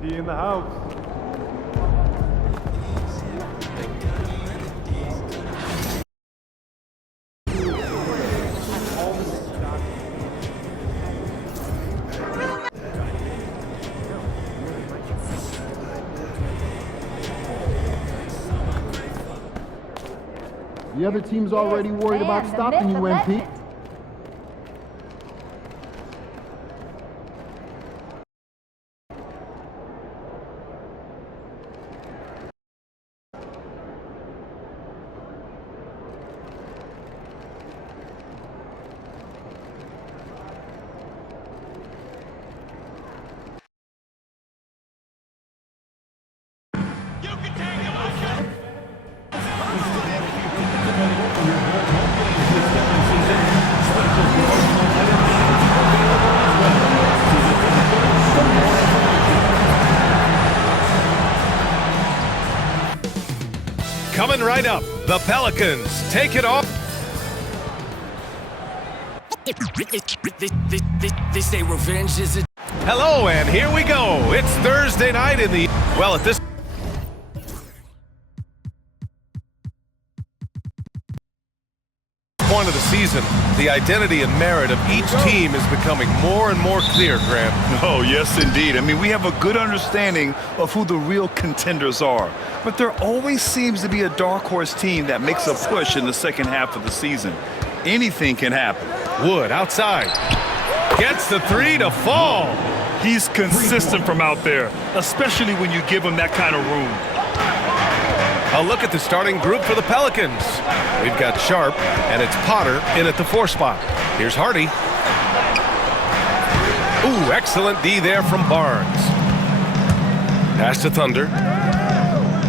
He in the house. The other team's already worried about stopping you, MP. Coming right up, the Pelicans take it off. They say revenge is a... Hello, and here we go. It's Thursday night in the... Well, at this point of the season, the identity and merit of each team is becoming more and more clear, Grant. Oh, yes, indeed. I mean, we have a good understanding of who the real contenders are. But there always seems to be a dark horse team that makes a push in the second half of the season. Anything can happen. Wood outside. Gets the three to fall. He's consistent from out there, especially when you give him that kind of room. A look at the starting group for the Pelicans. We've got Sharp, and it's Potter in at the 4 spot. Here's Hardy. Ooh, excellent D there from Barnes. Pass to Thunder.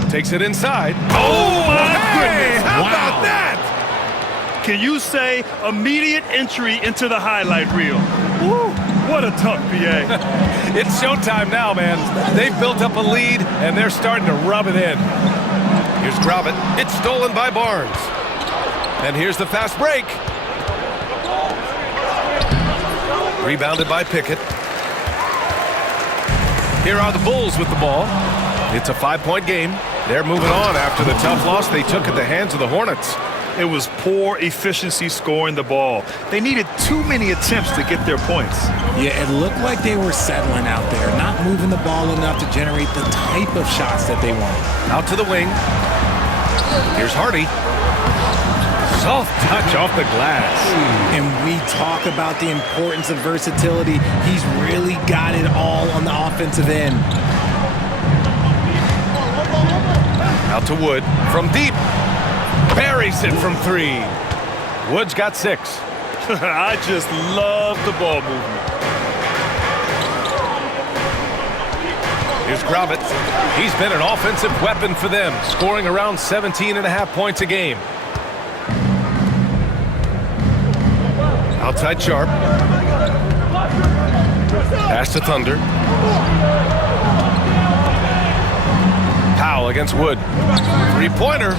Takes it inside. Oh, my goodness. How Wow. about that? Can you say immediate entry into the highlight reel? Woo, what a dunk, BA. It's showtime now, man. They've built up a lead, and they're starting to rub it in. Here's Grovitt. It's stolen by Barnes. And here's the fast break. Rebounded by Pickett. Here are the Bulls with the ball. It's a 5-point game. They're moving on after the tough loss they took at the hands of the Hornets. It was poor efficiency scoring the ball. They needed too many attempts to get their points. Yeah, it looked like they were settling out there, not moving the ball enough to generate the type of shots that they want. Out to the wing. Here's Hardy. Soft touch off the glass. And we talk about the importance of versatility. He's really got it all on the offensive end. Out to Wood from deep. Buries it from 3. Wood's got 6. I just love the ball movement. Here's Grovitt. He's been an offensive weapon for them, scoring around 17.5 points a game. Outside Sharp. Pass to Thunder. Powell against Wood. 3-pointer.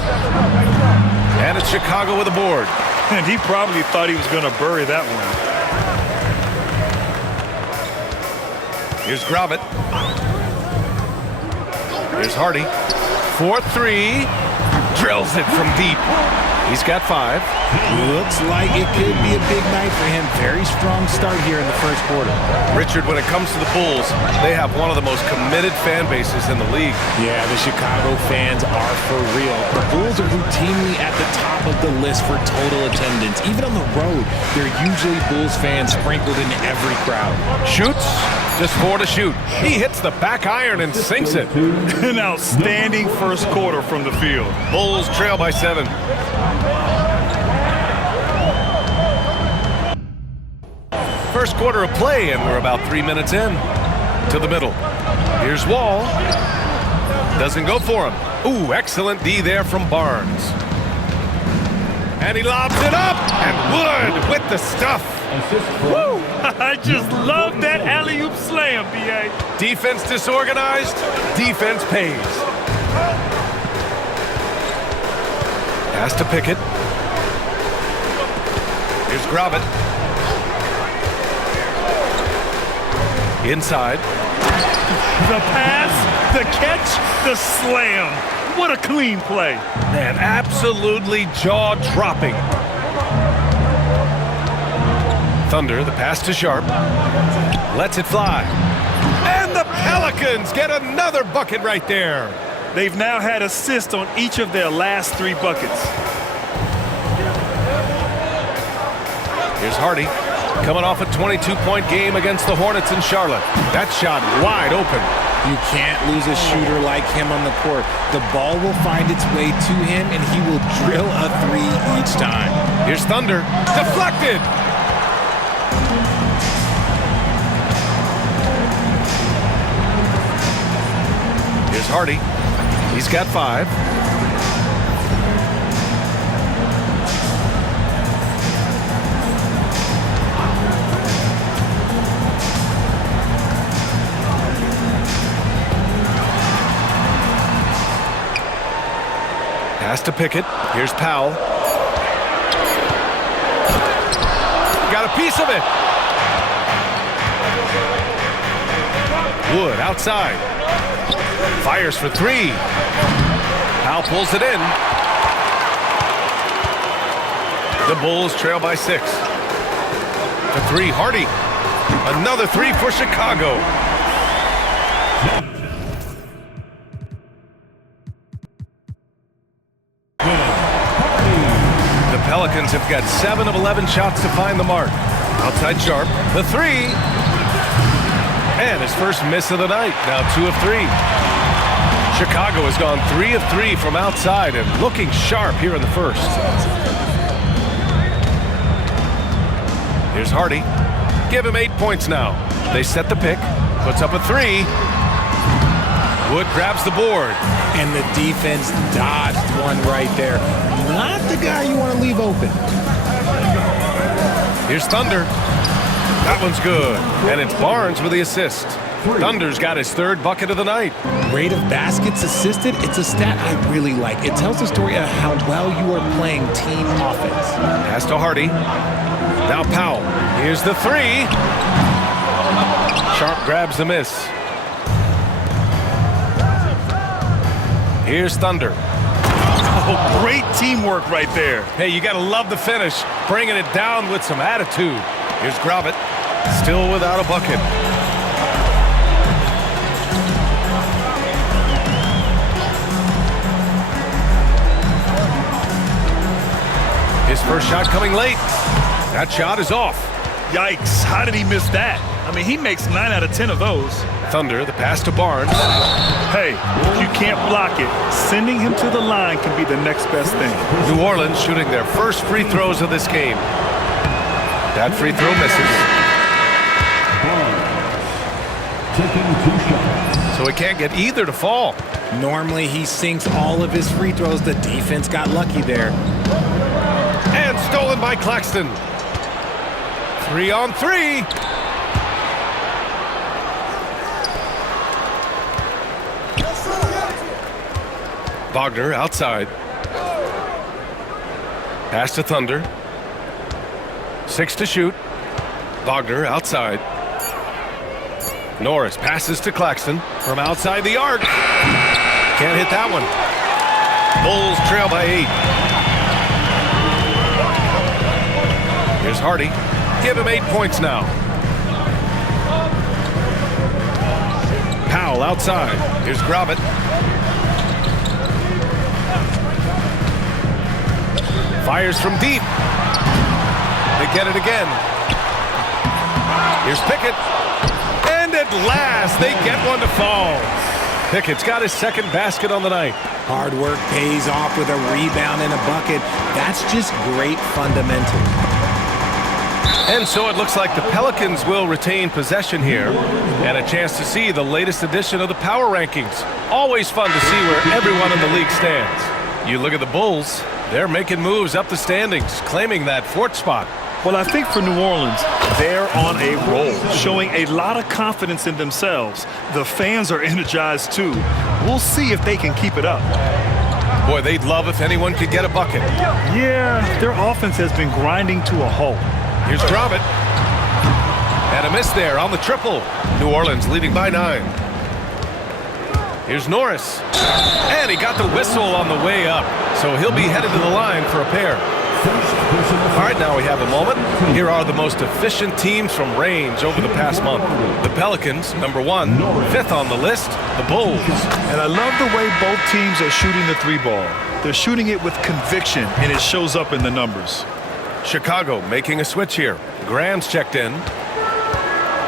And it's Chicago with a board. And he probably thought he was going to bury that one. Here's Grovitt. Here's Hardy. 4-3. Drills it from deep. He's got 5. Looks like it could be a big night for him. Very strong start here in the first quarter. Richard, when it comes to the Bulls, they have one of the most committed fan bases in the league. Yeah, the Chicago fans are for real. The Bulls are routinely at the top of the list for total attendance. Even on the road, there are usually Bulls fans sprinkled in every crowd. Shoots, just 4 to shoot. He hits the back iron and sinks it. An outstanding first quarter from the field. Bulls trail by 7. First quarter of play, and we're about 3 minutes in. To the middle. Here's Wall. Doesn't go for him. Ooh, excellent D there from Barnes. And he lobs it up, and Wood with the stuff. Woo! I just love that alley-oop slam, B.A. Defense disorganized, defense pays. Pass to Pickett. Here's Grovitt. Inside. The pass, the catch, the slam. What a clean play. Man, absolutely jaw-dropping. Thunder, the pass to Sharp. Lets it fly. And the Pelicans get another bucket right there. They've now had assists on each of their last 3 buckets. Here's Hardy, coming off a 22-point game against the Hornets in Charlotte. That shot wide open. You can't lose a shooter like him on the court. The ball will find its way to him, and he will drill a 3 each time. Here's Thunder, deflected. Here's Hardy. He's got 5. Pass to Pickett. Here's Powell. Got a piece of it. Wood outside. Fires for 3. Powell pulls it in. The Bulls trail by 6. For 3, Hardy. Another 3 for Chicago. The Pelicans have got 7 of 11 shots to find the mark. Outside Sharp. The 3. And his first miss of the night. Now 2 of 3. Chicago has gone 3 of 3 from outside and looking sharp here in the first. Here's Hardy. Give him 8 points now. They set the pick. Puts up a 3. Wood grabs the board. And the defense dodged one right there. Not the guy you want to leave open. Here's Thunder. That one's good. And it's Barnes with the assist. Thunder's got his 3rd bucket of the night. Rate of baskets assisted, it's a stat I really like. It tells the story of how well you are playing team offense. Pass to Hardy. Now Powell. Here's the 3. Sharp grabs the miss. Here's Thunder. Oh, great teamwork right there. Hey, you got to love the finish. Bringing it down with some attitude. Here's Grobbett. Still without a bucket. His first shot coming late. That shot is off. Yikes, how did he miss that? I mean, he makes 9 out of 10 of those. Thunder, the pass to Barnes. Hey, if you can't block it, sending him to the line can be the next best thing. New Orleans shooting their first free throws of this game. That free throw misses. Taking 2 shots. So he can't get either to fall. Normally he sinks all of his free throws. The defense got lucky there. And stolen by Claxton. 3 on 3. Wagner outside. Pass to Thunder. 6 to shoot. Wagner outside. Norris passes to Claxton from outside the arc. Can't hit that one. Bulls trail by 8. Here's Hardy. Give him 8 points now. Powell outside. Here's Grobbett. Fires from deep. They get it again. Here's Pickett. And at last, they get one to fall. Pickett's got his 2nd basket on the night. Hard work pays off with a rebound and a bucket. That's just great fundamentals. And so it looks like the Pelicans will retain possession here and a chance to see the latest edition of the power rankings. Always fun to see where everyone in the league stands. You look at the Bulls, they're making moves up the standings, claiming that 4th spot. Well, I think for New Orleans, they're on a roll, showing a lot of confidence in themselves. The fans are energized too. We'll see if they can keep it up. Boy, they'd love if anyone could get a bucket. Yeah, their offense has been grinding to a halt. Here's Grobbett. And a a miss there on the triple. New Orleans leading by 9. Here's Norris. And he got the whistle on the way up. So he'll be headed to the line for a pair. All right, now we have a moment. Here are the most efficient teams from range over the past month. The Pelicans, number 1, 5th on the list, the Bulls. And I love the way both teams are shooting the 3-ball. They're shooting it with conviction, and it shows up in the numbers. Chicago making a switch here. Graham's checked in.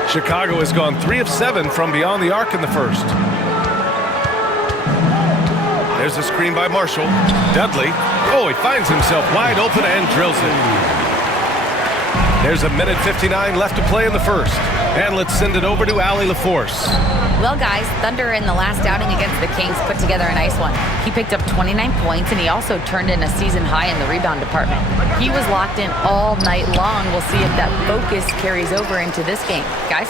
Chicago has gone 3 of 7 from beyond the arc in the first. There's a screen by Marshall. Dudley. Oh, he finds himself wide open and drills it. There's a minute 59 left to play in the first. And let's send it over to Allie LaForce. Well, guys, Thunder in the last outing against the Kings put together a nice one. He picked up 29 points, and he also turned in a season high in the rebound department. He was locked in all night long. We'll see if that focus carries over into this game. Guys?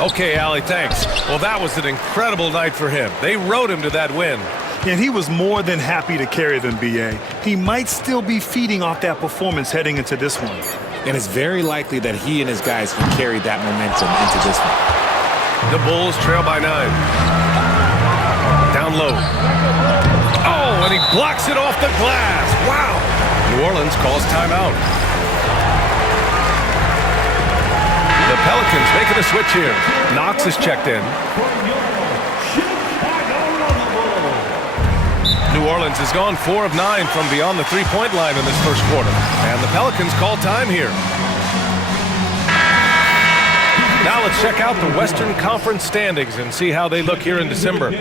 Okay, Allie, thanks. Well, that was an incredible night for him. They rode him to that win. And he was more than happy to carry them, B.A. He might still be feeding off that performance heading into this one. And it's very likely that he and his guys can carry that momentum into this one. The Bulls trail by 9. Down low. Oh, and he blocks it off the glass. Wow. New Orleans calls timeout. The Pelicans making a switch here. Knox is checked in. New Orleans has gone 4 of 9 from beyond the three-point line in this first quarter. And the Pelicans call time here. Now let's check out the Western Conference standings and see how they look here in December.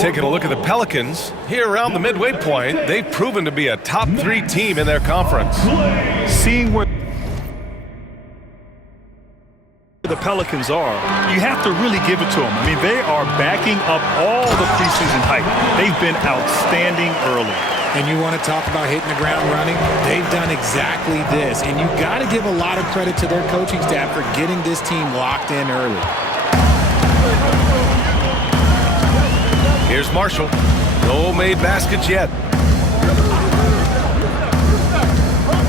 Taking a look at the Pelicans, here around the midway point, they've proven to be a top 3 team in their conference. Seeing where the Pelicans are, you have to really give it to them. I mean, they are backing up all the preseason hype. They've been outstanding early. And you want to talk about hitting the ground running? They've done exactly this. And you got to give a lot of credit to their coaching staff for getting this team locked in early. Here's Marshall. No made baskets yet.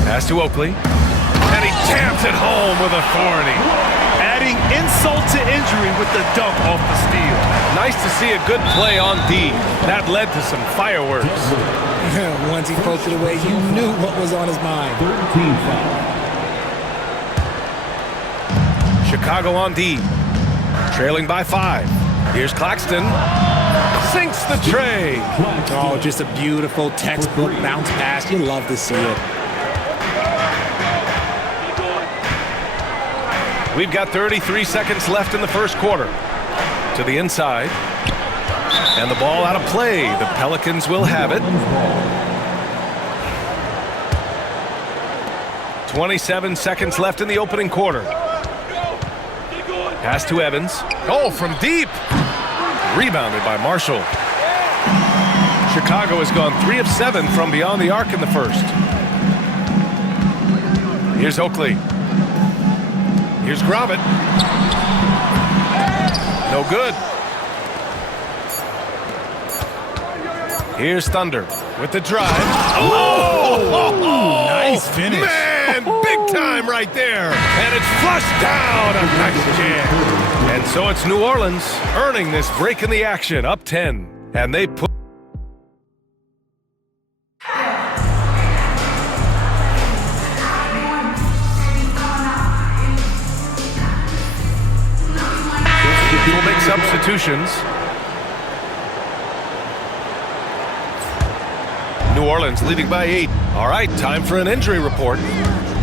Pass to Oakley. And he jams it home with authority. Adding insult to injury with the dunk off the steal. Nice to see a good play on D. That led to some fireworks. Once he poked it away, you knew what was on his mind. 13 foul. Chicago on D. Trailing by 5. Here's Claxton. Sinks the tray. Oh, just a beautiful textbook bounce pass. You love to see it. We've got 33 seconds left in the first quarter. To the inside. And the ball out of play. The Pelicans will have it. 27 seconds left in the opening quarter. Pass to Evans. Oh, from deep. Rebounded by Marshall. Chicago has gone 3 of 7 from beyond the arc in the first. Here's Oakley. Here's Grobbett. No good. Here's Thunder with the drive. Oh! Nice finish. Man, big time right there. And it's flushed down. A nice jam. And so it's New Orleans earning this break in the action, up 10. And they put will make substitutions. New Orleans leading by 8. All right, time for an injury report.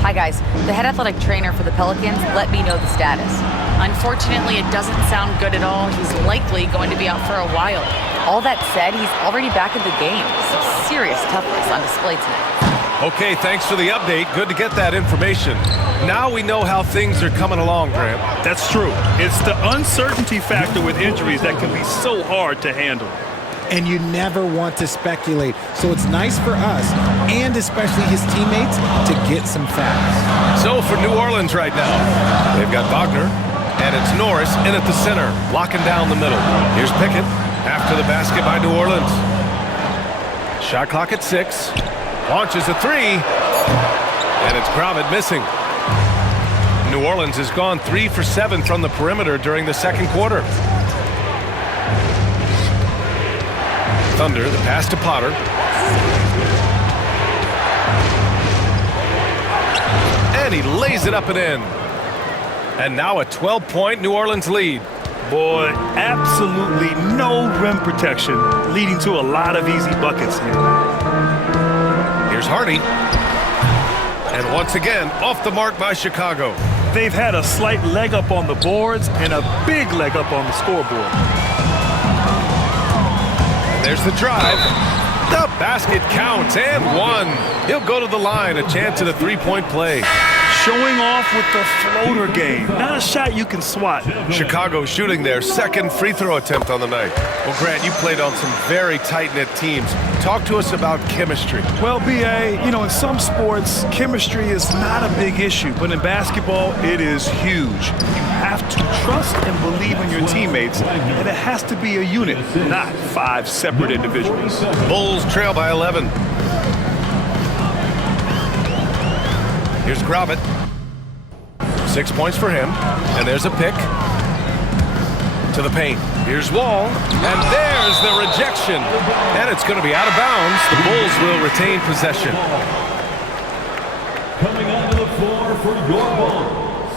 Hi, guys. The head athletic trainer for the Pelicans let me know the status. Unfortunately, it doesn't sound good at all. He's likely going to be out for a while. All that said, he's already back in the game. Some serious toughness on display tonight. Okay, thanks for the update. Good to get that information. Now we know how things are coming along, Graham. That's true. It's the uncertainty factor with injuries that can be so hard to handle. And you never want to speculate. So it's nice for us, and especially his teammates, to get some facts. So for New Orleans right now, they've got Wagner, and it's Norris in at the center, locking down the middle. Here's Pickett after the basket by New Orleans. Shot clock at 6. Launches a 3, and it's Grobbett missing. New Orleans has gone 3 for 7 from the perimeter during the second quarter. Thunder, the pass to Potter. And he lays it up and in. And now a 12-point New Orleans lead. Boy, absolutely no rim protection, leading to a lot of easy buckets here. Here's Hardy. And once again, off the mark by Chicago. They've had a slight leg up on the boards and a big leg up on the scoreboard. There's the drive. The basket counts and one. He'll go to the line, a chance at a three-point play. Showing off with the floater game. Not a shot you can swat. Chicago shooting their second free throw attempt on the night. Well, Grant, you played on some very tight-knit teams. Talk to us about chemistry. Well, B.A., in some sports, chemistry is not a big issue, but in basketball, it is huge. You have to trust and believe in your teammates, and it has to be a unit, not 5 separate individuals. Bulls trail by 11. Here's Gravett. 6 points for him, and there's a pick. To the paint. Here's Wall, and there's the rejection. And it's going to be out of bounds. The Bulls will retain possession. Coming onto the floor for your Bulls,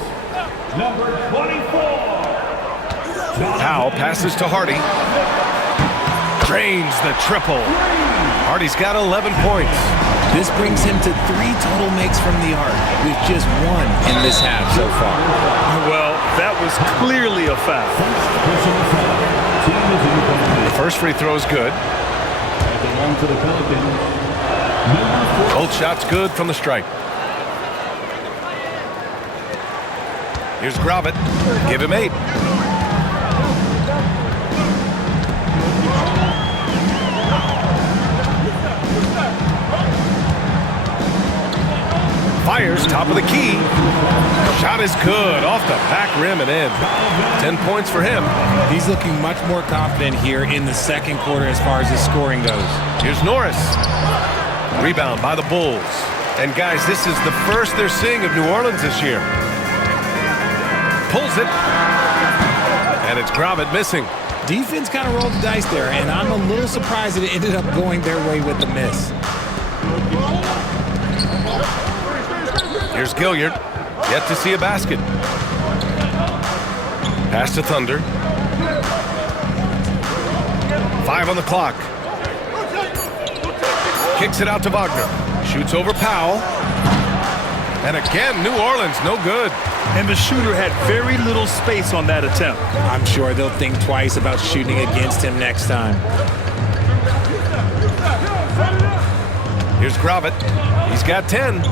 number 24. Powell passes to Hardy. Drains the triple. Hardy's got 11 points. This brings him to 3 total makes from the arc, with just 1 in this half so far. Well, that was clearly a foul. The first free throw is good. Both shots good from the stripe. Here's Gravett. Give him 8. Fires, top of the key. Shot is good, off the back rim and in. 10 points for him. He's looking much more confident here in the second quarter as far as his scoring goes. Here's Norris. Rebound by the Bulls. And guys, this is the first they're seeing of New Orleans this year. Pulls it. And it's Gravett missing. Defense kind of rolled the dice there, and I'm a little surprised that it ended up going their way with the miss. Here's Gilliard. Yet to see a basket. Pass to Thunder. 5 on the clock. Kicks it out to Wagner. Shoots over Powell. And again, New Orleans, no good. And the shooter had very little space on that attempt. I'm sure they'll think twice about shooting against him next time. Here's Gravett. He's got 10.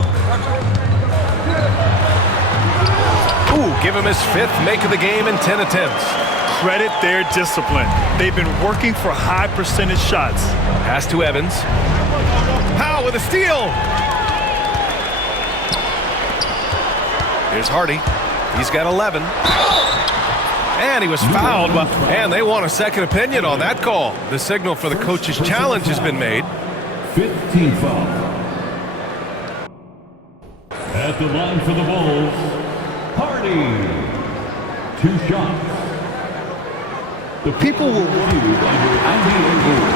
Ooh, give him his 5th make of the game in 10 attempts. Credit their discipline. They've been working for high percentage shots. Pass to Evans. Powell with a steal. Here's Hardy. He's got 11. And he was fouled. And they want a second opinion on that call. The signal for the coach's challenge has been made. 15 foul. At the line for the Bulls, Hardy. 2 shots. The people will review under NBA rules.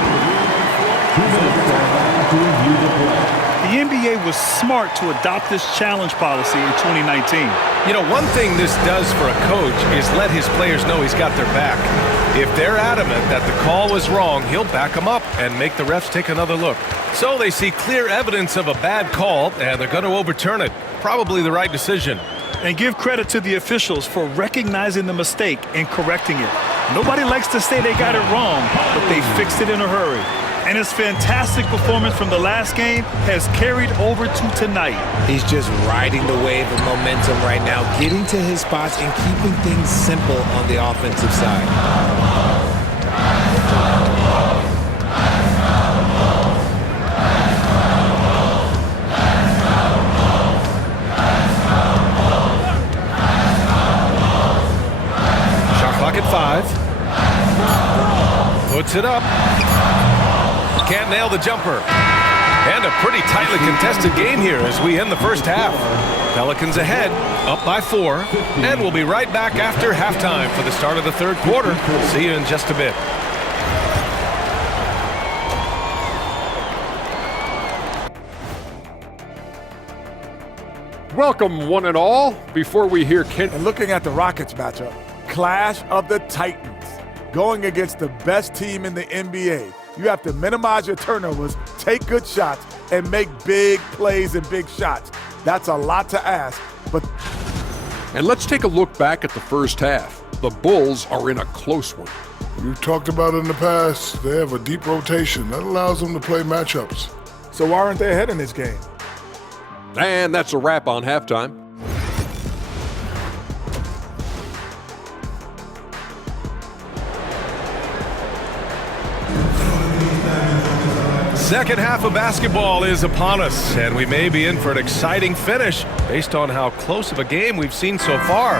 2 minutes are allowed to review the play. The NBA was smart to adopt this challenge policy in 2019. One thing this does for a coach is let his players know he's got their back. If they're adamant that the call was wrong, he'll back them up and make the refs take another look. So they see clear evidence of a bad call, and they're going to overturn it. Probably the right decision. And give credit to the officials for recognizing the mistake and correcting it. Nobody likes to say they got it wrong, but they fixed it in a hurry. And his fantastic performance from the last game has carried over to tonight. He's just riding the wave of momentum right now, getting to his spots and keeping things simple on the offensive side. Shot clock at 5. Puts it up. Can't nail the jumper. And a pretty tightly contested game here as we end the first half. Pelicans ahead, up by 4, and we'll be right back after halftime for the start of the third quarter. See you in just a bit. Welcome, one and all. Before we hear Kent. And looking at the Rockets matchup, Clash of the Titans, going against the best team in the NBA. You have to minimize your turnovers, take good shots, and make big plays and big shots. That's a lot to ask, but... And let's take a look back at the first half. The Bulls are in a close one. We've talked about it in the past. They have a deep rotation. That allows them to play matchups. So why aren't they ahead in this game? And that's a wrap on halftime. Second half of basketball is upon us, and we may be in for an exciting finish based on how close of a game we've seen so far.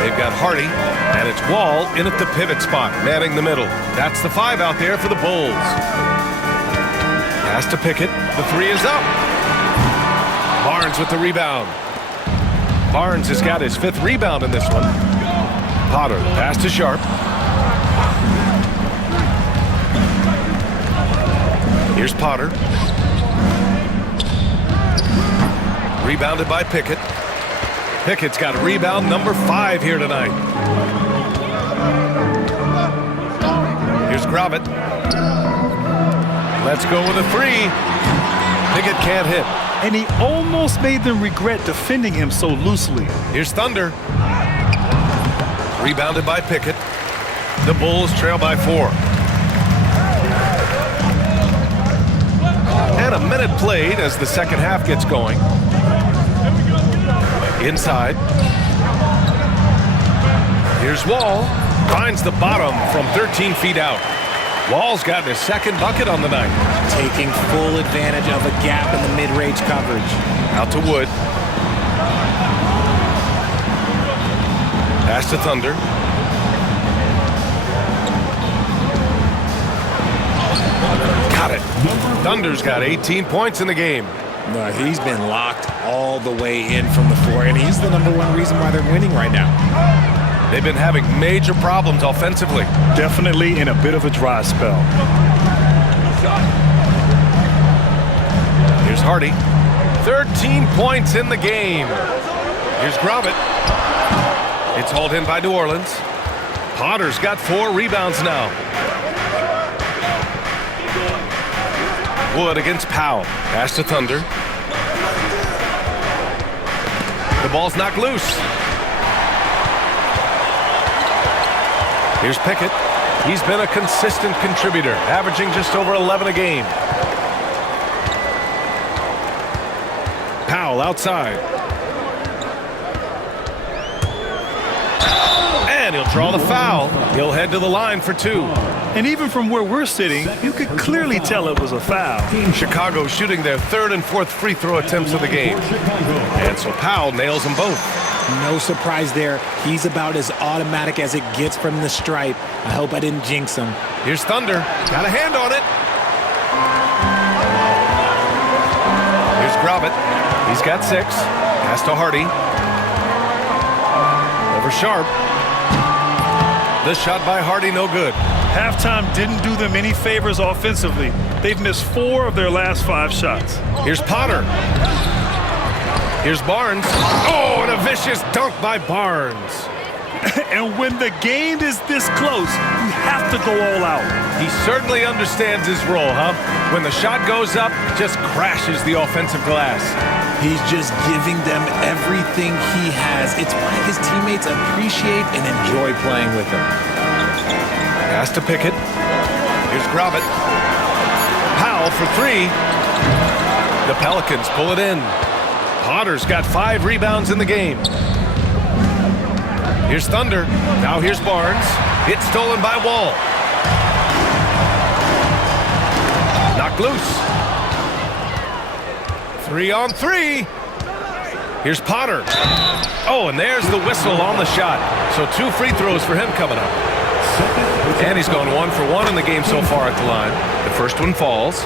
They've got Hardy, and it's Wall in at the pivot spot, manning the middle. That's the 5 out there for the Bulls. Pass to Pickett. The 3 is up. Barnes with the rebound. Barnes has got his 5th rebound in this one. Potter, pass to Sharp. Here's Potter. Rebounded by Pickett. Pickett's got rebound number 5 here tonight. Here's Gravett. Let's go with a 3. Pickett can't hit. And he almost made them regret defending him so loosely. Here's Thunder. Rebounded by Pickett. The Bulls trail by 4. And a minute played as the second half gets going. Inside. Here's Wall. Finds the bottom from 13 feet out. Wall's got his 2nd bucket on the night. Taking full advantage of a gap in the mid-range coverage. Out to Wood. Pass to Thunder. Got it. Thunder's got 18 points in the game. No, he's been locked all the way in from the floor, and he's the #1 reason why they're winning right now. They've been having major problems offensively. Definitely in a bit of a dry spell. Here's Hardy. 13 points in the game. Here's Gravett. It's hauled in by New Orleans. Potter's got 4 rebounds now. Wood against Powell. Pass to Thunder. The ball's knocked loose. Here's Pickett. He's been a consistent contributor, averaging just over 11 a game. Powell outside. And he'll draw the foul. He'll head to the line for 2. And even from where we're sitting, you could clearly tell it was a foul. Chicago shooting their 3rd and 4th free throw attempts of the game. And so Powell nails them both. No surprise there. He's about as automatic as it gets from the stripe. I hope I didn't jinx him. Here's Thunder. Got a hand on it. Here's Gravett. He's got 6. Pass to Hardy. Over Sharp. The shot by Hardy, no good. Halftime didn't do them any favors offensively. They've missed 4 of their last 5 shots. Here's Potter. Here's Barnes. Oh, and a vicious dunk by Barnes. And when the game is this close, you have to go all out. He certainly understands his role, huh? When the shot goes up, just crashes the offensive glass. He's just giving them everything he has. It's why his teammates appreciate and enjoy playing with him. Pass to Pickett. Here's Gravett. Powell for 3. The Pelicans pull it in. Potter's got 5 rebounds in the game. Here's Thunder. Now here's Barnes. It's stolen by Wall. Knocked loose. 3 on 3. Here's Potter. Oh, and there's the whistle on the shot. So 2 free throws for him coming up. And he's gone 1 for 1 in the game so far at the line. The first one falls.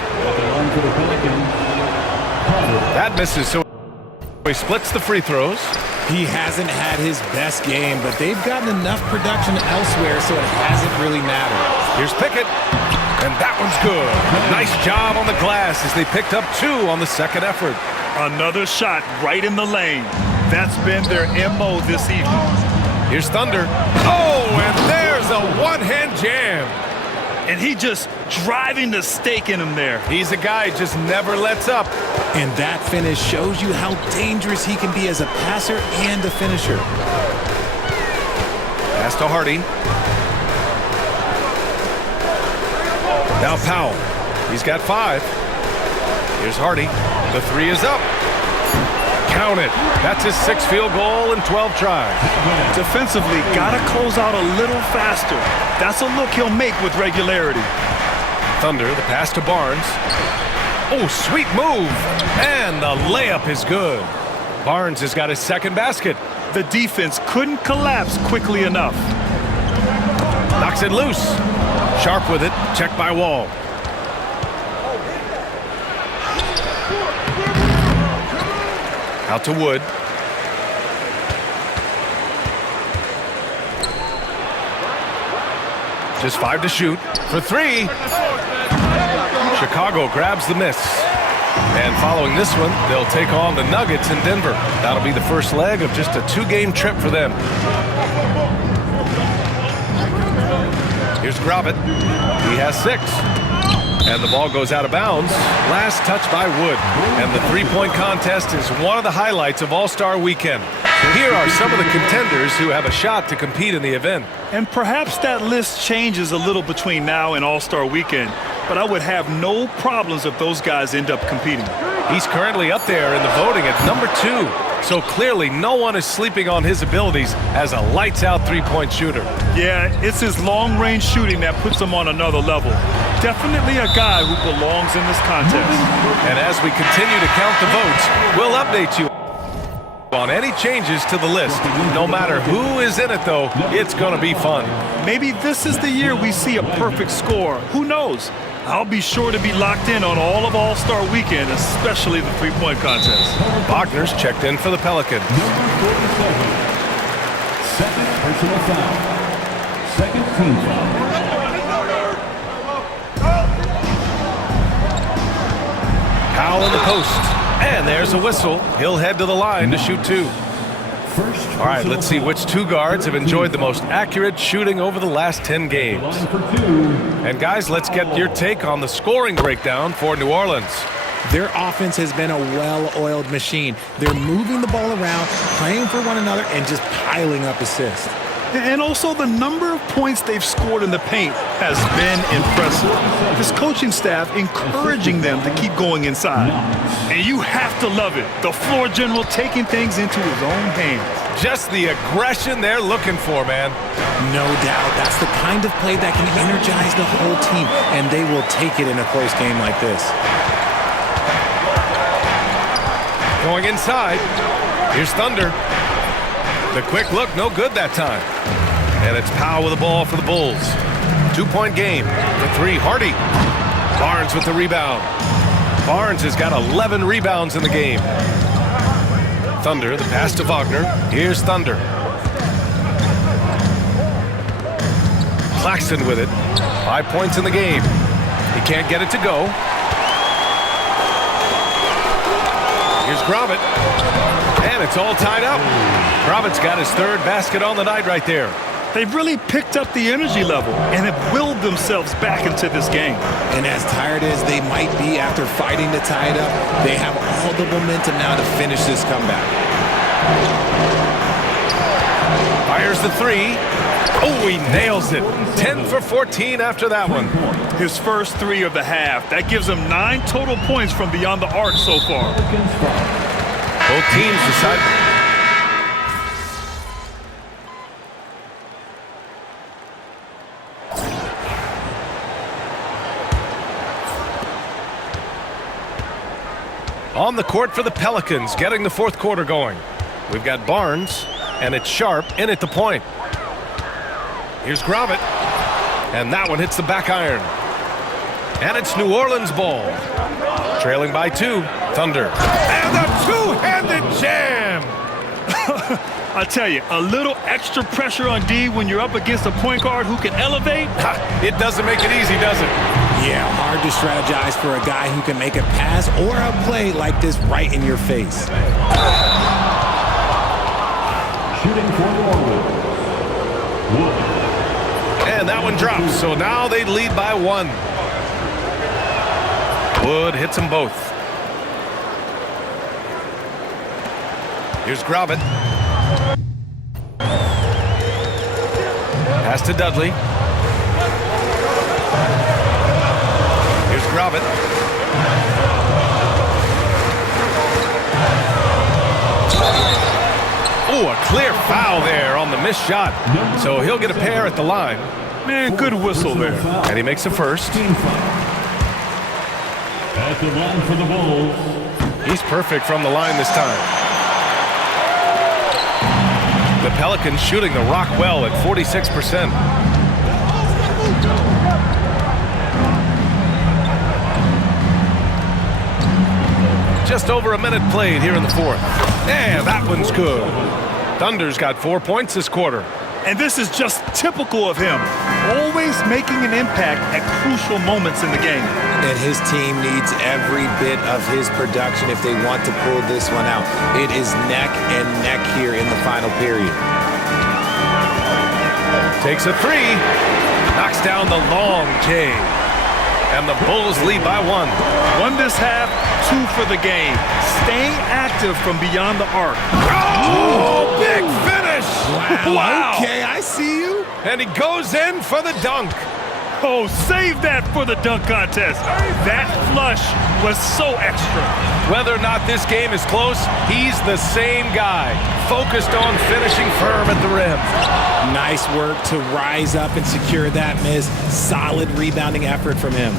That misses, so he splits the free throws. He hasn't had his best game, but they've gotten enough production elsewhere, so it hasn't really mattered. Here's Pickett, and that one's good. Nice job on the glass as they picked up 2 on the second effort. Another shot right in the lane. That's been their MO this evening. Here's Thunder. Oh, and there's a one-hand jam. And he just driving the stake in him there. He's a guy who just never lets up. And that finish shows you how dangerous he can be as a passer and a finisher. Pass to Hardy. Now Powell. He's got 5. Here's Hardy. The 3 is up. Count it. That's his 6th field goal in 12 tries. Defensively, gotta close out a little faster. That's a look he'll make with regularity. Thunder, the pass to Barnes. Oh, sweet move. And the layup is good. Barnes has got his 2nd basket. The defense couldn't collapse quickly enough. Knocks it loose. Sharp with it. Checked by Wall. Out to Wood. Just 5 to shoot. For 3. Chicago grabs the miss. And following this one, they'll take on the Nuggets in Denver. That'll be the first leg of just a 2-game trip for them. Here's Grobbett. He has 6. And the ball goes out of bounds. Last touch by Wood. And the 3-point contest is one of the highlights of All-Star Weekend. Here are some of the contenders who have a shot to compete in the event. And perhaps that list changes a little between now and All-Star Weekend, but I would have no problems if those guys end up competing. He's currently up there in the voting at number 2. So clearly no one is sleeping on his abilities as a lights-out 3-point shooter. Yeah, it's his long-range shooting that puts him on another level. Definitely a guy who belongs in this contest. And as we continue to count the votes, we'll update you on any changes to the list. No matter who is in it, though, it's going to be fun. Maybe this is the year we see a perfect score. Who knows? I'll be sure to be locked in on all of All-Star Weekend, especially the 3-point contest. Wagner's checked in for the Pelicans. Number 47. 2nd personal foul. 2nd team foul. Powell in the post. And there's a whistle. He'll head to the line to shoot 2. All right, let's see which 2 guards have enjoyed the most accurate shooting over the last 10 games. And guys, let's get your take on the scoring breakdown for New Orleans. Their offense has been a well-oiled machine. They're moving the ball around, playing for one another, and just piling up assists. And also the number of points they've scored in the paint has been impressive. This coaching staff encouraging them to keep going inside. And you have to love it. The floor general taking things into his own hands. Just the aggression they're looking for, man. No doubt. That's the kind of play that can energize the whole team, and they will take it in a close game like this. Going inside. Here's Thunder. The quick look, no good that time. And it's Powell with the ball for the Bulls. 2-point game. For 3, Hardy. Barnes with the rebound. Barnes has got 11 rebounds in the game. Thunder, the pass to Wagner. Here's Thunder. Claxton with it. 5 points in the game. He can't get it to go. Here's Grobbett. And it's all tied up. Grobbett's got his 3rd basket on the night right there. They've really picked up the energy level and have willed themselves back into this game. And as tired as they might be after fighting to tie it up, they have all the momentum now to finish this comeback. Fires the 3. Oh, he nails it. 10 for 14 after that one. His first 3 of the half. That gives him 9 total points from beyond the arc so far. Both teams decide. On the court for the Pelicans, getting the 4th quarter going. We've got Barnes, and it's Sharp in at the point. Here's Grobbett, and that one hits the back iron. And it's New Orleans ball. Trailing by 2. Thunder. And a two-handed jam. I tell you, a little extra pressure on D when you're up against a point guard who can elevate. It doesn't make it easy, does it? Yeah, hard to strategize for a guy who can make a pass or a play like this right in your face. Shooting for the Orioles. Wood. And that one drops, so now they lead by 1. Wood hits them both. Here's Gravett. Pass to Dudley. Here's Gravett. Oh, a clear foul there on the missed shot. So he'll get a pair at the line. Man, good whistle there. And he makes a first. At the line for the Bulls. He's perfect from the line this time. The Pelicans shooting the rock well at 46%. Just over a minute played here in the 4th. And that one's good. Thunder's got 4 points this quarter. And this is just typical of him. Always making an impact at crucial moments in the game. And his team needs every bit of his production if they want to pull this one out. It is neck and neck here in the final period. Takes a 3. Knocks down the long J. And the Bulls lead by 1. 1 this half, 2 for the game. Staying active from beyond the arc. Oh, big finish! Wow. Okay, I see you. And he goes in for the dunk. Oh, save that for the dunk contest. That flush was so extra. Whether or not this game is close, he's the same guy, focused on finishing firm at the rim. Nice work to rise up and secure that miss. Solid rebounding effort from him.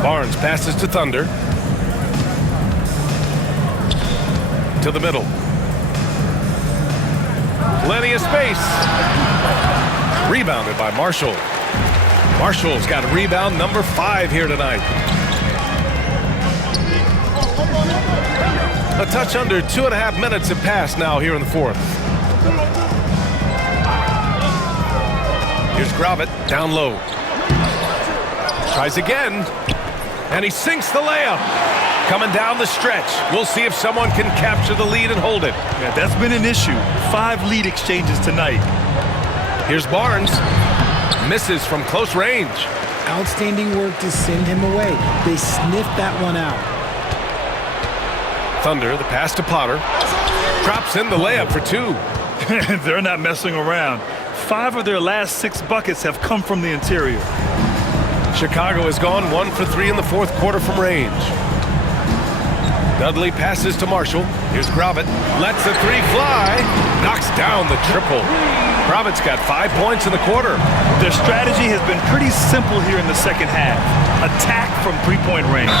Barnes passes to Thunder. To the middle. Plenty of space. Rebounded by Marshall. Marshall's got rebound number 5 here tonight. A touch under 2.5 minutes have passed now here in the 4th. Here's Gravett down low. Tries again. And he sinks the layup. Coming down the stretch. We'll see if someone can capture the lead and hold it. Yeah, that's been an issue. 5 lead exchanges tonight. Here's Barnes. Misses from close range. Outstanding work to send him away. They sniffed that one out. Thunder, the pass to Potter. Drops in the layup for 2. They're not messing around. 5 of their last 6 buckets have come from the interior. Chicago has gone 1 for 3 in the 4th quarter from range. Dudley passes to Marshall. Here's Gravett. Lets the 3 fly. Knocks down the triple. Gravett's got 5 points in the quarter. Their strategy has been pretty simple here in the second half. Attack from 3-point range.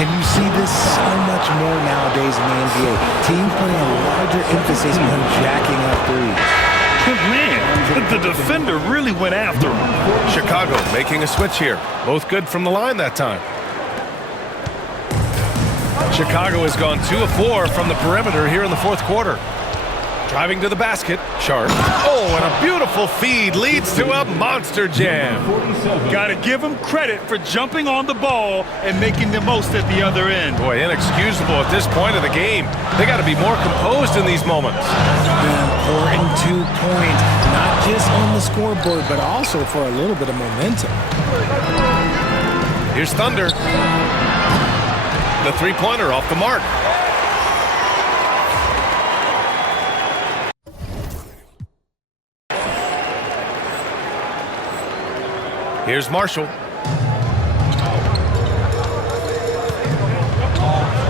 And you see this so much more nowadays in the NBA. Teams putting a larger emphasis on jacking up threes. Man, the defender really went after him. Chicago making a switch here. Both good from the line that time. Chicago has gone 2 of 4 from the perimeter here in the 4th quarter. Driving to the basket, Sharp. Oh, and a beautiful feed leads to a monster jam. Got to give him credit for jumping on the ball and making the most at the other end. Boy, inexcusable at this point of the game. They got to be more composed in these moments. An important 2 points, not just on the scoreboard, but also for a little bit of momentum. Here's Thunder. The 3-pointer off the mark. Here's Marshall.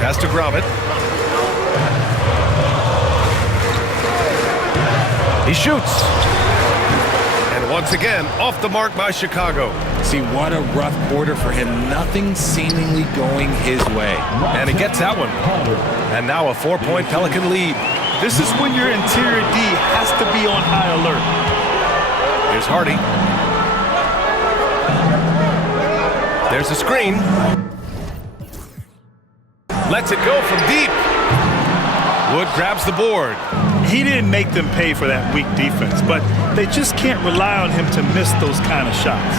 Pass to Gravett. He shoots. And once again, off the mark by Chicago. See, what a rough quarter for him. Nothing seemingly going his way. And he gets that one. And now a 4-point Pelican lead. This is when your interior D has to be on high alert. Here's Hardy. There's a screen. Lets it go from deep. Wood grabs the board. He didn't make them pay for that weak defense, but they just can't rely on him to miss those kind of shots.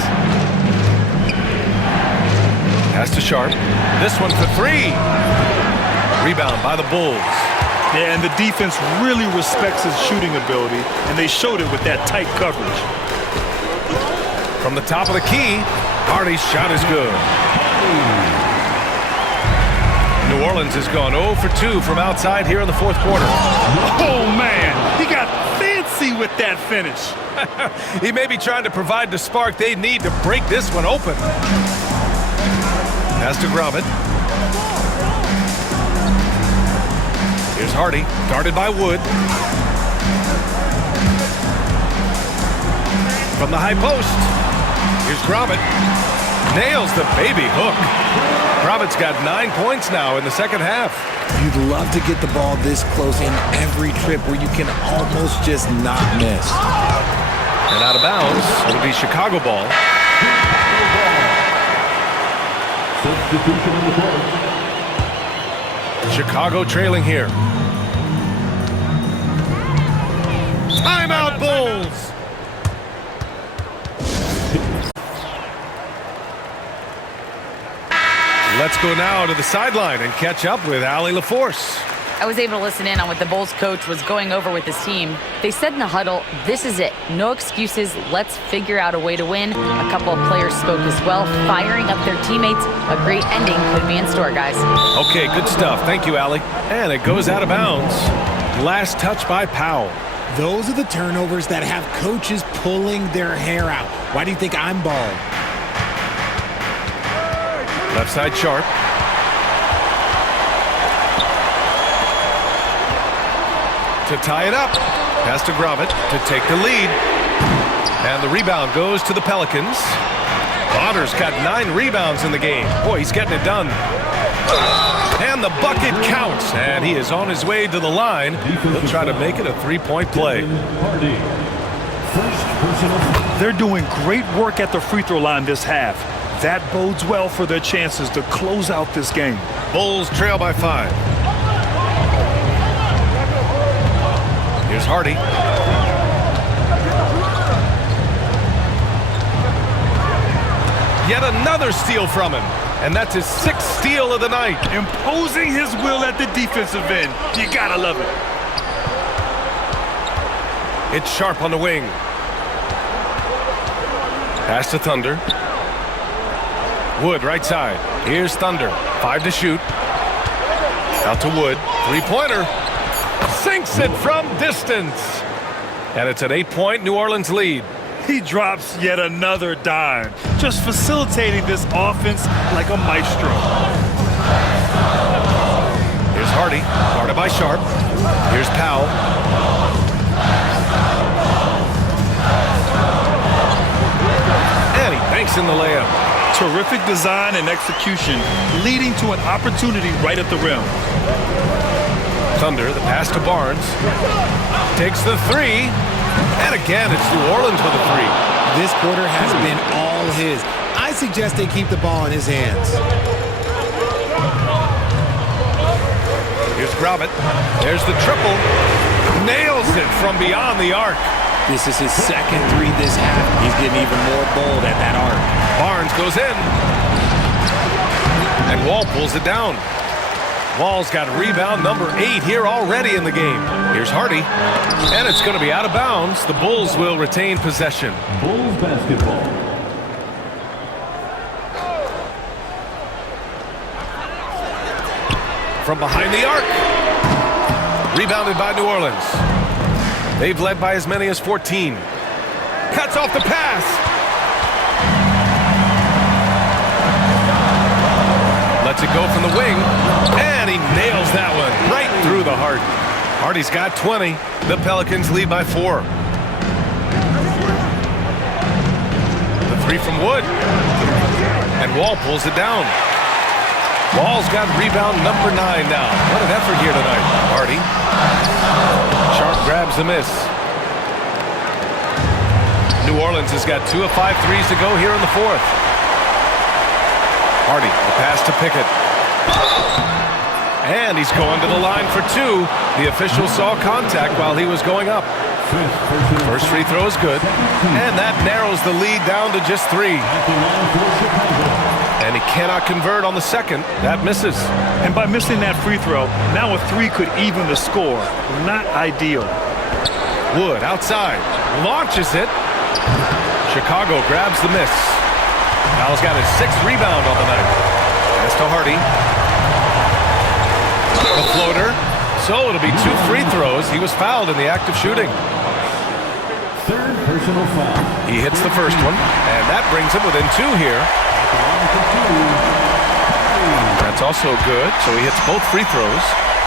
Pass to Sharp. This one for three. Rebound by the Bulls. Yeah, and the defense really respects his shooting ability, and they showed it with that tight coverage. From the top of the key, Hardy's shot is good. New Orleans has gone 0 for 2 from outside here in the fourth quarter. Oh, man, he got fancy with that finish. He may be trying to provide the spark they need to break this one open. Pass to Gromit. Here's Hardy, guarded by Wood. From the high post, here's Gromit. Nails the baby hook. Gromit's got 9 points now in the second half. You'd love to get the ball this close in every trip where you can almost just not miss. And out of bounds, it'll be Chicago ball. Substitution on the court. Chicago trailing here. Timeout, Bulls! Let's go now to the sideline and catch up with Allie LaForce. I was able to listen in on what the Bulls coach was going over with his team. They said in the huddle, this is it. No excuses. Let's figure out a way to win. A couple of players spoke as well, firing up their teammates. A great ending could be in store, guys. Okay, good stuff. Thank you, Allie. And it goes out of bounds. Last touch by Powell. Those are the turnovers that have coaches pulling their hair out. Why do you think I'm bald? Left side Sharp. To tie it up. Pass to Gromit to take the lead. And the rebound goes to the Pelicans. Bonner's got 9 rebounds in the game. Boy, he's getting it done. And the bucket counts. And he is on his way to the line. He'll try to make it a 3-point play. They're doing great work at the free throw line this half. That bodes well for their chances to close out this game. Bulls trail by 5. Here's Hardy. Yet another steal from him. And that's his 6th steal of the night. Imposing his will at the defensive end. You gotta love it. It's Sharp on the wing. Pass to Thunder. Wood right side. Here's Thunder. 5 to shoot. Out to Wood. 3-pointer. Sinks it from distance. And it's an 8-point New Orleans lead. He drops yet another dime, just facilitating this offense like a maestro. Here's Hardy, guarded by Sharp. Here's Powell. And he banks in the layup. Terrific design and execution, leading to an opportunity right at the rim. Thunder, the pass to Barnes. Takes the 3. And again, it's New Orleans with a 3. This quarter has been all his. I suggest they keep the ball in his hands. Here's Gromit. There's the triple. Nails it from beyond the arc. This is his second 3 this half. He's getting even more bold at that arc. Barnes goes in. And Wall pulls it down. Wall's got rebound number 8 here already in the game. Here's Hardy. And it's going to be out of bounds. The Bulls will retain possession. Bulls basketball. From behind the arc. Rebounded by New Orleans. They've led by as many as 14. Cuts off the pass. Lets it go from the wing. And he nails that one right through the heart. Hardy's got 20. The Pelicans lead by 4. The 3 from Wood. And Wall pulls it down. Wall's got rebound number 9 now. What an effort here tonight. Hardy. Sharp grabs the miss. New Orleans has got 2 of 5 threes to go here in the 4th. Hardy, the pass to Pickett. And he's going to the line for two. The official saw contact while he was going up. First free throw is good. And that narrows the lead down to just 3. And he cannot convert on the second. That misses. And by missing that free throw, now a 3 could even the score. Not ideal. Wood outside. Launches it. Chicago grabs the miss. Al's got his 6th rebound on the night. Pass to Hardy. The floater. So it'll be 2 free throws. He was fouled in the act of shooting. Third personal foul. He hits the first one, and that brings him within 2 here. That's also good, so he hits both free throws.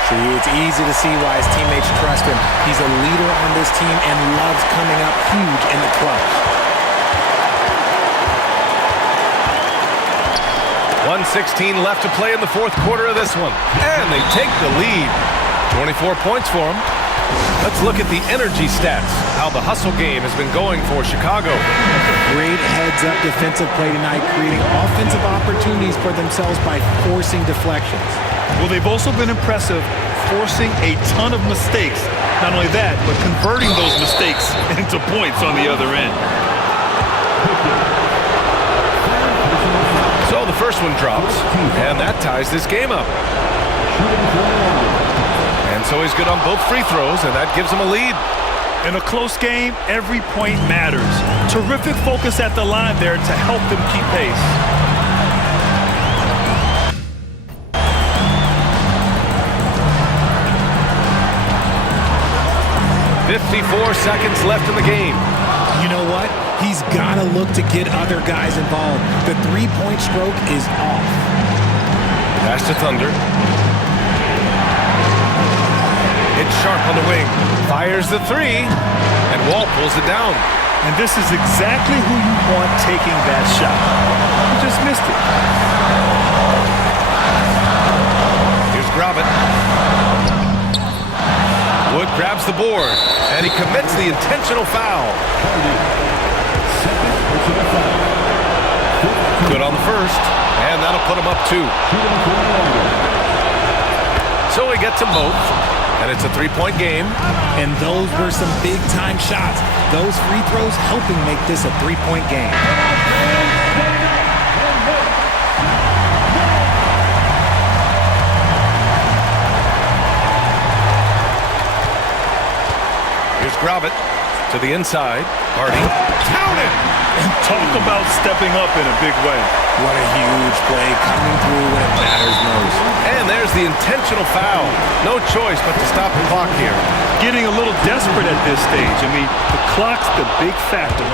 See, it's easy to see why his teammates trust him. He's a leader on this team and loves coming up huge in the clutch. 1:16 left to play in the fourth quarter of this one. And they take the lead. 24 points for him. Let's look at the energy stats, how the hustle game has been going for Chicago. Great heads-up defensive play tonight, creating offensive opportunities for themselves by forcing deflections. Well, they've also been impressive, forcing a ton of mistakes. Not only that, but converting those mistakes into points on the other end. So the first one drops, and that ties this game up. And so he's good on both free throws, and that gives him a lead. In a close game, every point matters. Terrific focus at the line there to help them keep pace. 54 seconds left in the game. You know what? He's got to look to get other guys involved. The three-point stroke is off. Pass to Thunder. It's Sharp on the wing. Fires the 3, and Wall pulls it down. And this is exactly who you want taking that shot. He just missed it. Here's Gravitt. Wood grabs the board, and he commits the intentional foul. Good on the first, and that'll put him up 2. So he gets them both, and it's a 3-point game. And those were some big-time shots. Those free throws helping make this a 3-point game. Here's Gravitt to the inside. Hardy. Counted! And talk about stepping up in a big way. What a huge play coming through when it matters most. And there's the intentional foul. No choice but to stop the clock here. Getting a little desperate at this stage. I mean, the clock's the big factor.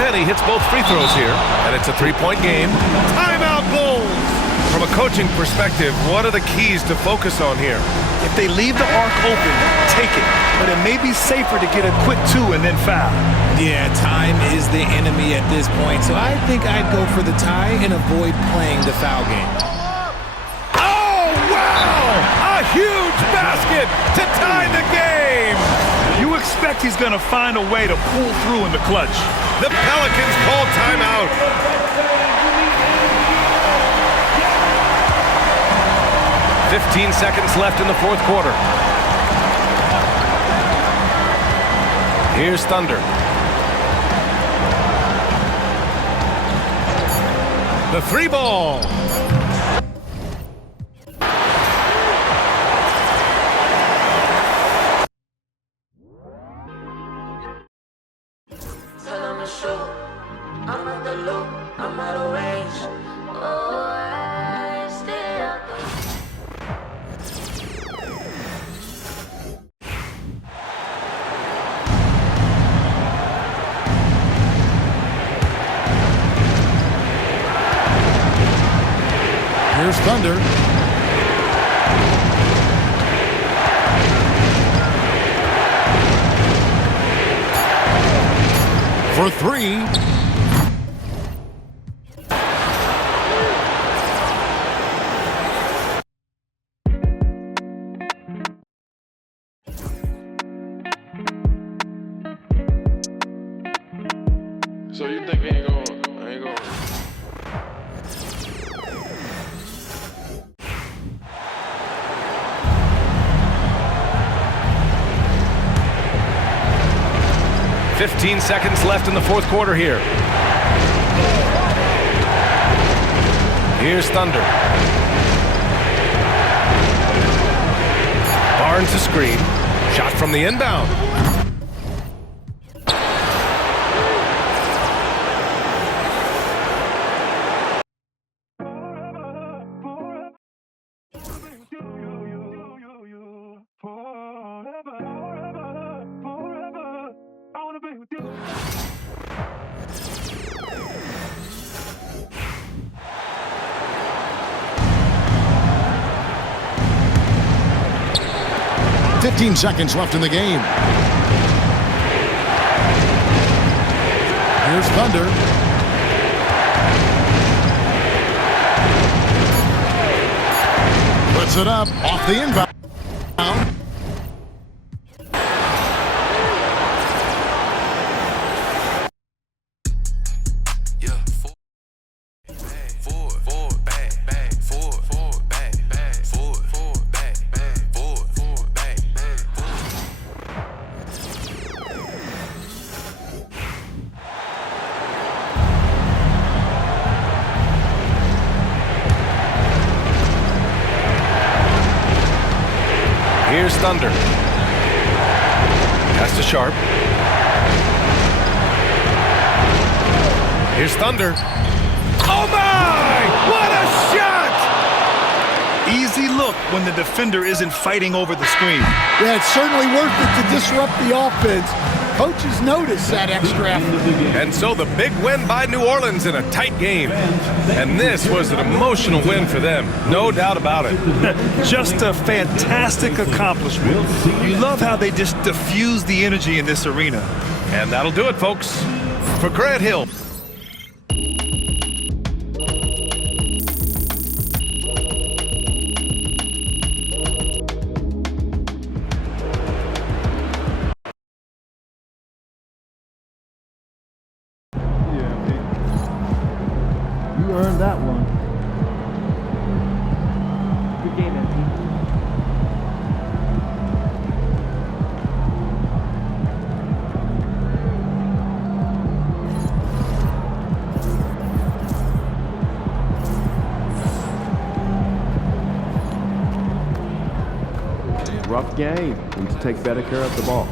And he hits both free throws here, and it's a 3-point game. Timeout Bulls! From a coaching perspective, what are the keys to focus on here? If they leave the arc open, take it. But it may be safer to get a quick 2 and then foul. Yeah, time is the enemy at this point, so I think I'd go for the tie and avoid playing the foul game. Oh, wow! A huge basket to tie the game! You expect he's going to find a way to pull through in the clutch. The Pelicans call timeout. "15 seconds left in the fourth quarter. Here's Thunder. The 3 ball. Here's Thunder. For 3. So you think I ain't going? 15 seconds left in the fourth quarter here. Here's Thunder. Barnes to screen. Shot from the inbound. Seconds left in the game. Here's Thunder. Puts it up off the inbound. Here's Thunder. Pass to Sharp. Here's Thunder. Oh my! What a shot! Easy look when the defender isn't fighting over the screen. Yeah, it's certainly worth it to disrupt the offense. Coaches notice that extra effort. And so the big win by New Orleans in a tight game. And this was an emotional win for them. No doubt about it. Just a fantastic accomplishment. You love how they just diffuse the energy in this arena. And that'll do it, folks. For Grant Hill. You earned that one. Good game, MP. Rough game. Need to take better care of the ball.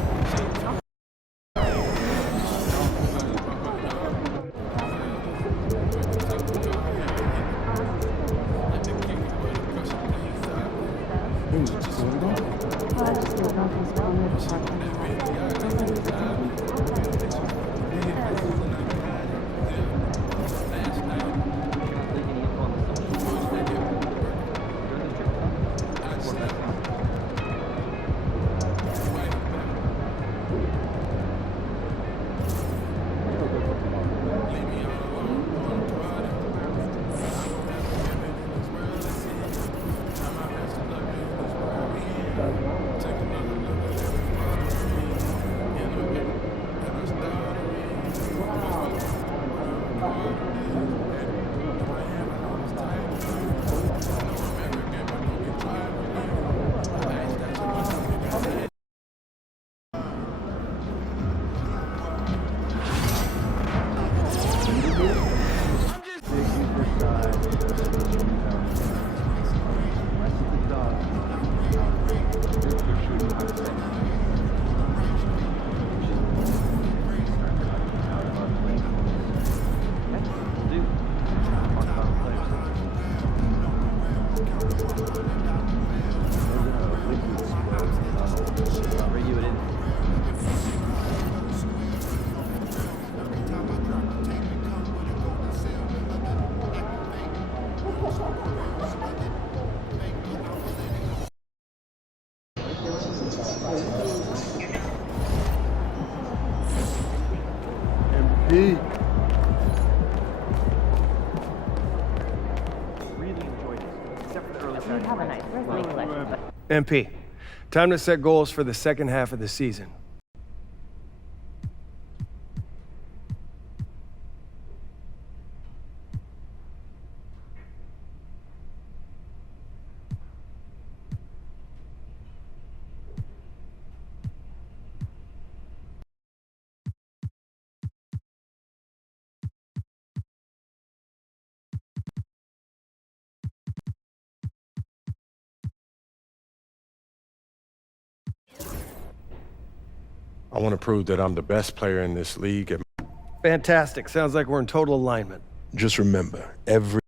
MP, time to set goals for the second half of the season. I want to prove that I'm the best player in this league. Fantastic. Sounds like we're in total alignment. Just remember, every